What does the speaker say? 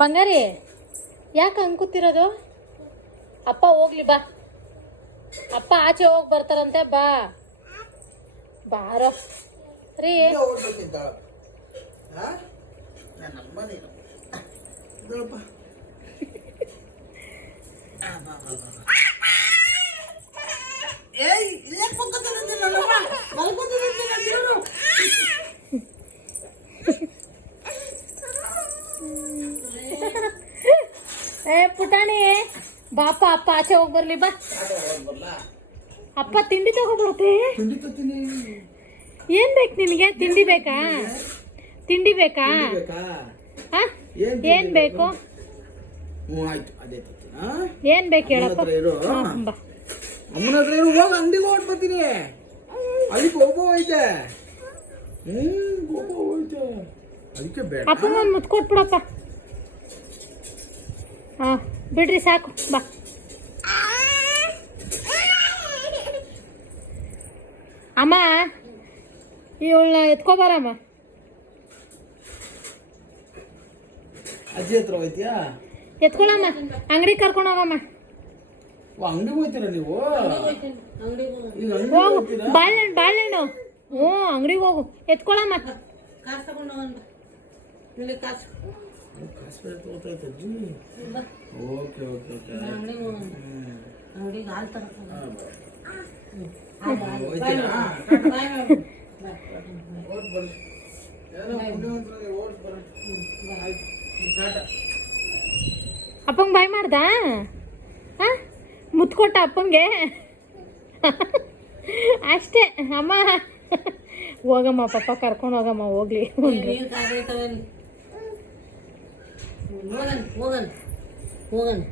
ಬಂಗಾರಿ ಯಾಕೆ ಅಂಕುತ್ತಿರೋದು? ಅಪ್ಪ ಹೋಗ್ಲಿ ಬಾ, ಅಪ್ಪ ಆಚೆ ಹೋಗಿ ಬರ್ತಾರಂತೆ, ಬಾ ಬಾರೋ ರೀ. ಏ ಪುಟಾಣಿ ಬಾಪ, ಅಪ್ಪ ಆಚೆ ಹೋಗಿ ಬರ್ಲಿ ಬಾ. ಅಪ್ಪ ತಿಂಡಿ ತಗೋಬರುತ್ತೆ. ಏನ್ ಬೇಕು ನಿನಗೆ? ತಿಂಡಿ ಬೇಕಾ? ತಿಂಡಿ ಬೇಕಾ? ಏನ್ ಬೇಕು? ಏನ್ ಬೇಕು ಹೇಳಪ್ಪ? ಅಮ್ಮನ ಹತ್ರ ಏನು? ಹೋಗಿ ಅಂಗಡಿಗೆ ಹೊಟ್ಟು ಬರ್ತೀನಿ. ಅಲ್ಲಿ ಗೋಬೋ ಐತೆ. ಗೋಬೋ ಐತೆ. ಅದಕ್ಕೆ ಬೇಡ. ಅಪ್ಪ ಒಂದು ಮುತ್ಕೊಟ್ಬಿಡಪ್ಪ. ಹಾ ಬಿಡ್ರಿ ಸಾಕು, ಬಾ. ಅಮ್ಮ ಇವಳನ್ನ ಎತ್ಕೊಬಾರಮ್ಮ. ಅಜ್ಜಿ ಹತ್ರ ಹೋಯ್ತೀಯಾ? ಎತ್ಕೊಳಮ್ಮ, ಅಂಗಡಿ ಕರ್ಕೊಂಡು ಹೋಗಮ್ಮ. ಅಂಗಡಿಗೆ ಹೋಗ್ತೀರಾ ನೀವು? ಹೋಗು, ಬಾಳೆಹಣ್ಣು. ಹ್ಞೂ ಅಂಗಡಿಗೆ ಹೋಗು, ಎತ್ಕೊಳಮ್ಮ. ಅಪ್ಪಂಗೆ ಬಾಯ್ ಮಾಡ್ದ? ಮುತ್ಕೊಟ್ಟ ಅಪ್ಪಂಗೆ ಅಷ್ಟೇ. ಅಮ್ಮ ಹೋಗಮ್ಮ, ಪಪ್ಪ ಕರ್ಕೊಂಡು ಹೋಗಮ್ಮ, ಹೋಗ್ಲಿ. ಹೋಗನ್